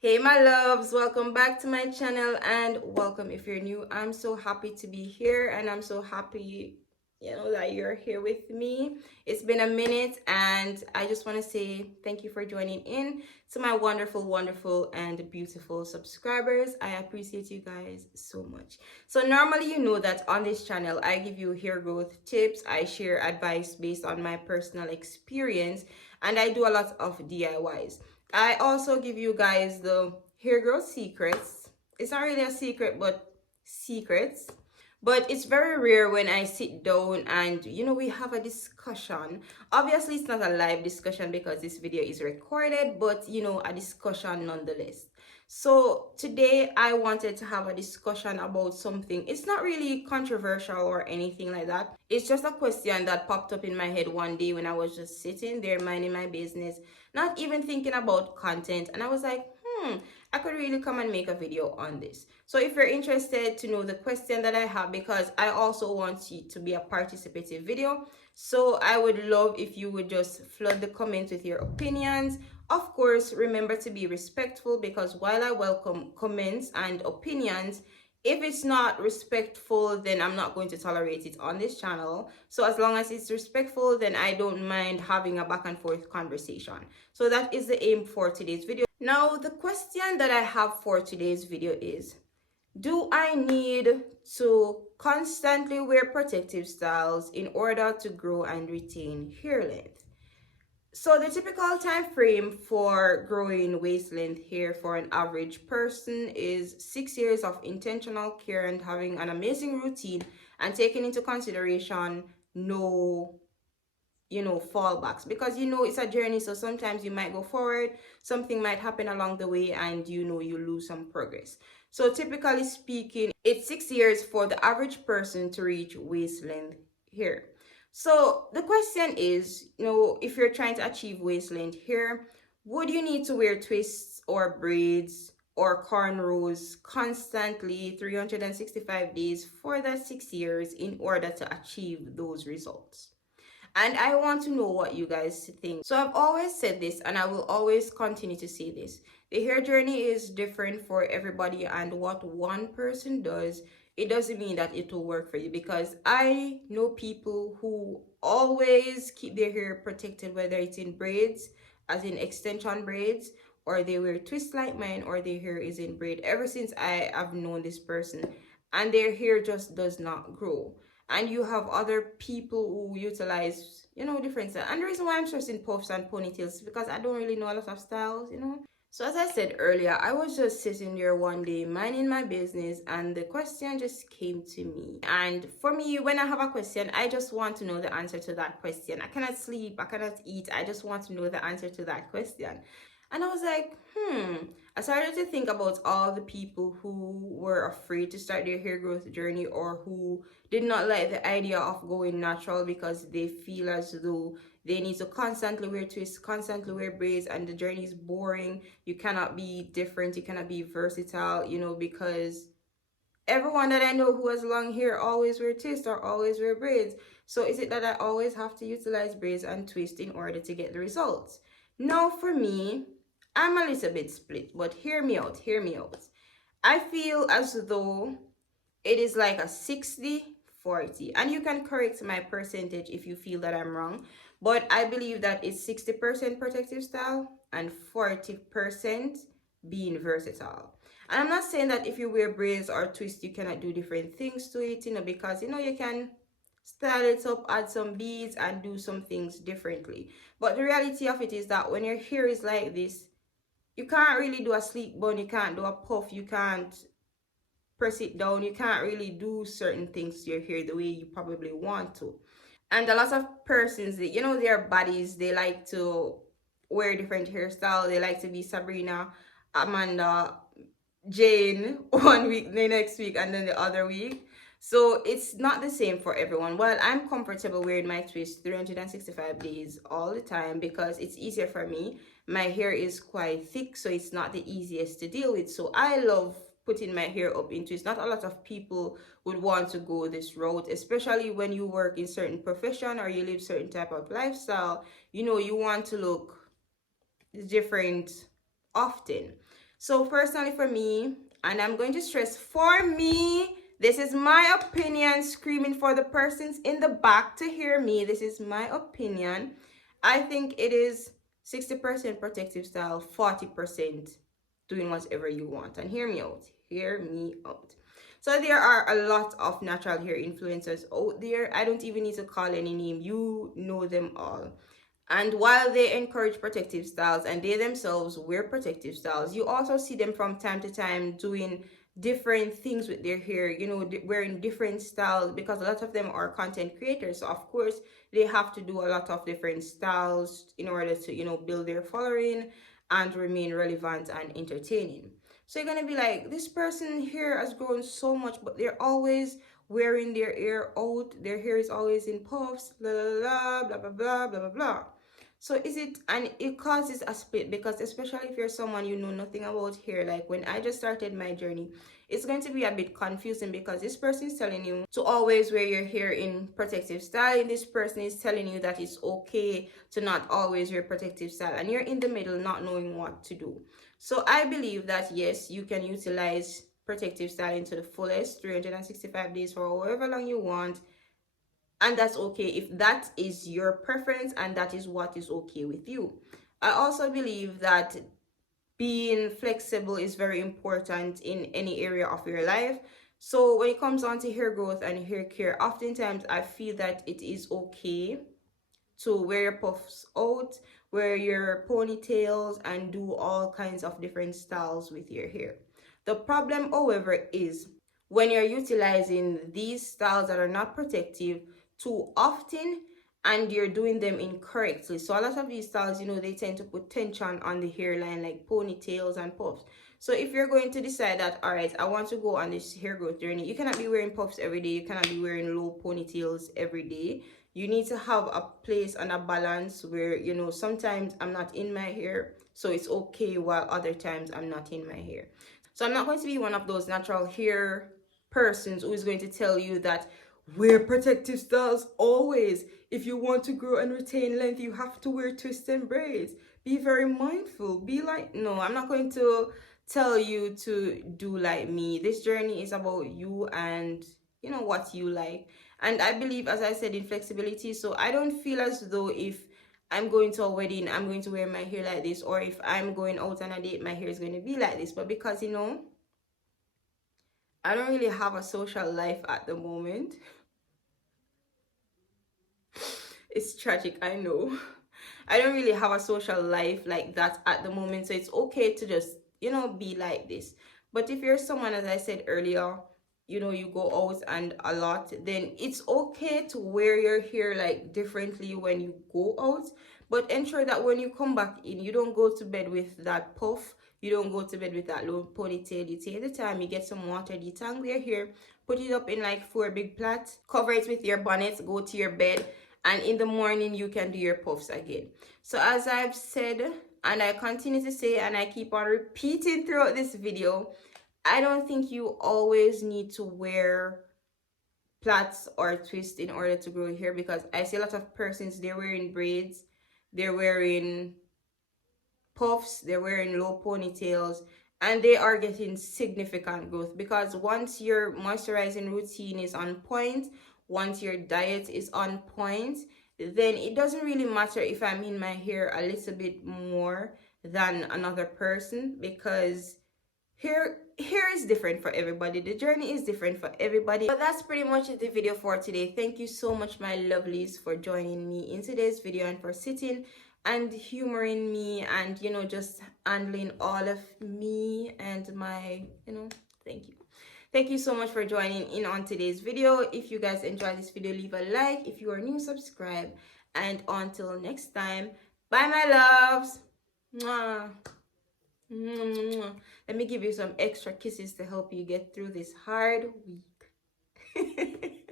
Hey my loves, welcome back to my channel and welcome if you're new. I'm so happy to be here and I'm so happy that you're here with me. It's been a minute and I just want to say thank you for joining in to my wonderful and beautiful subscribers. I appreciate you guys so much. So normally you know that on this channel I give you hair growth tips. I share advice based on my personal experience and I do a lot of DIYs. I also give you guys the hair growth secrets. It's not really a secret, but secrets. But it's very rare when I sit down and we have a discussion. Obviously, it's not a live discussion because this video is recorded, but a discussion nonetheless. So today I wanted to have a discussion about something. It's not really controversial or anything like that. It's just a question that popped up in my head one day when I was just sitting there minding my business, not even thinking about content. And I was like, I could really come and make a video on this. So if you're interested to know the question that I have, because I also want it to be a participative video, so I would love if you would just flood the comments with your opinions. Of course, remember to be respectful, because while I welcome comments and opinions, if it's not respectful, then I'm not going to tolerate it on this channel. So as long as it's respectful, then I don't mind having a back and forth conversation. So that is the aim for today's video. Now, the question that I have for today's video is, do I need to constantly wear protective styles in order to grow and retain hair length? So the typical time frame for growing waist length hair for an average person is 6 years of intentional care and having an amazing routine and taking into consideration no fallbacks, because it's a journey. So sometimes you might go forward, something might happen along the way, and you lose some progress. So typically speaking, it's 6 years for the average person to reach waist length hair. So the question is, if you're trying to achieve waist length hair, would you need to wear twists or braids or cornrows constantly 365 days for that 6 years in order to achieve those results? And I want to know what you guys think. So I've always said this and I will always continue to say this. The hair journey is different for everybody, and what one person does, it doesn't mean that it will work for you, because I know people who always keep their hair protected, whether it's in braids, as in extension braids, or they wear twists like mine, or their hair is in braid ever since I have known this person, and their hair just does not grow. And you have other people who utilize different styles. And the reason why I'm stressing puffs and ponytails is because I don't really know a lot of styles. So as I said earlier, I was just sitting there one day minding my business and the question just came to me. And for me, when I have a question, I just want to know the answer to that question. I cannot sleep, I cannot eat, I just want to know the answer to that question. And I was like, I started to think about all the people who were afraid to start their hair growth journey, or who did not like the idea of going natural because they feel as though they need to constantly wear twists, constantly wear braids, and the journey is boring. You cannot be different, you cannot be versatile, because everyone that I know who has long hair always wear twists or always wear braids. So is it that I always have to utilize braids and twist in order to get the results? No, for me, I'm a little bit split, but hear me out, hear me out. I feel as though it is like a 60-40, and you can correct my percentage if you feel that I'm wrong, but I believe that it's 60% protective style and 40% being versatile. And I'm not saying that if you wear braids or twists you cannot do different things to it, because you can style it up, add some beads, and do some things differently. But the reality of it is that when your hair is like this, you can't really do a sleek bun, you can't do a puff, you can't press it down, you can't really do certain things to your hair the way you probably want to. And a lot of persons, their bodies, they like to wear different hairstyle. They like to be Sabrina, Amanda, Jane one week, the next week, and then the other week. So it's not the same for everyone. Well, I'm comfortable wearing my twist 365 days all the time because it's easier for me. My hair is quite thick, so it's not the easiest to deal with. So I love putting my hair up in twists. Not a lot of people would want to go this route, especially when you work in certain profession or you live certain type of lifestyle. You want to look different often. So personally for me, and I'm going to stress for me, this is my opinion, screaming for the persons in the back to hear me. This is my opinion. I think it is 60% protective style, 40% doing whatever you want. And hear me out. Hear me out. So there are a lot of natural hair influencers out there. I don't even need to call any name. You know them all. And while they encourage protective styles and they themselves wear protective styles, you also see them from time to time doing different things with their hair, you know, wearing different styles, because a lot of them are content creators. So of course, they have to do a lot of different styles in order to, you know, build their following and remain relevant and entertaining. So you're gonna be like, this person here has grown so much, but they're always wearing their hair out. Their hair is always in puffs, blah blah blah blah blah blah blah blah. So is it, and it causes a split, because especially if you're someone you know nothing about hair, like when I just started my journey, it's going to be a bit confusing, because this person is telling you to always wear your hair in protective style, and this person is telling you that it's okay to not always wear protective style, and you're in the middle not knowing what to do. So I believe that yes, you can utilize protective styling to the fullest, 365 days for however long you want, and that's okay if that is your preference and that is what is okay with you. I also believe that being flexible is very important in any area of your life. So when it comes on to hair growth and hair care, oftentimes I feel that it is okay to wear your puffs out, wear your ponytails, and do all kinds of different styles with your hair. The problem, however, is when you're utilizing these styles that are not protective too often and you're doing them incorrectly. So a lot of these styles, you know, they tend to put tension on the hairline, like ponytails and puffs. So if you're going to decide that, all right, I want to go on this hair growth journey, you cannot be wearing puffs every day, you cannot be wearing low ponytails every day. You need to have a place and a balance where, you know, sometimes I'm not in my hair, so it's okay, while other times I'm not in my hair. So I'm not going to be one of those natural hair persons who is going to tell you that wear protective styles always. If you want to grow and retain length, you have to wear twists and braids. Be very mindful. Be like, no, I'm not going to tell you to do like me. This journey is about you and, you know, what you like. And I believe, as I said, in flexibility. So I don't feel as though if I'm going to a wedding, I'm going to wear my hair like this, or if I'm going out on a date, my hair is going to be like this. But because, you know, I don't really have a social life at the moment. It's tragic, I know. I don't really have a social life like that at the moment, so it's okay to just, you know, be like this. But if you're someone, as I said earlier, you know, you go out and a lot, then it's okay to wear your hair like differently when you go out, but ensure that when you come back in, you don't go to bed with that puff, you don't go to bed with that low ponytail. You take the time, you get some water, detangle your hair, put it up in like 4 big plaits, cover it with your bonnet, go to your bed, and in the morning you can do your puffs again. So as I've said, and I continue to say, and I keep on repeating throughout this video, I don't think you always need to wear plaits or twists in order to grow hair, because I see a lot of persons, they're wearing braids, they're wearing puffs, they're wearing low ponytails, and they are getting significant growth, because once your moisturizing routine is on point, once your diet is on point, then it doesn't really matter if I'm in my hair a little bit more than another person, because hair is different for everybody, the journey is different for everybody. But that's pretty much the video for today. Thank you so much, my lovelies, for joining me in today's video and for sitting and humoring me and, you know, just handling all of me and my, you know, thank you so much for joining in on today's video. If you guys enjoyed this video, leave a like. If you are new, subscribe. And until next time, bye my loves. Mwah. Let me give you some extra kisses to help you get through this hard week.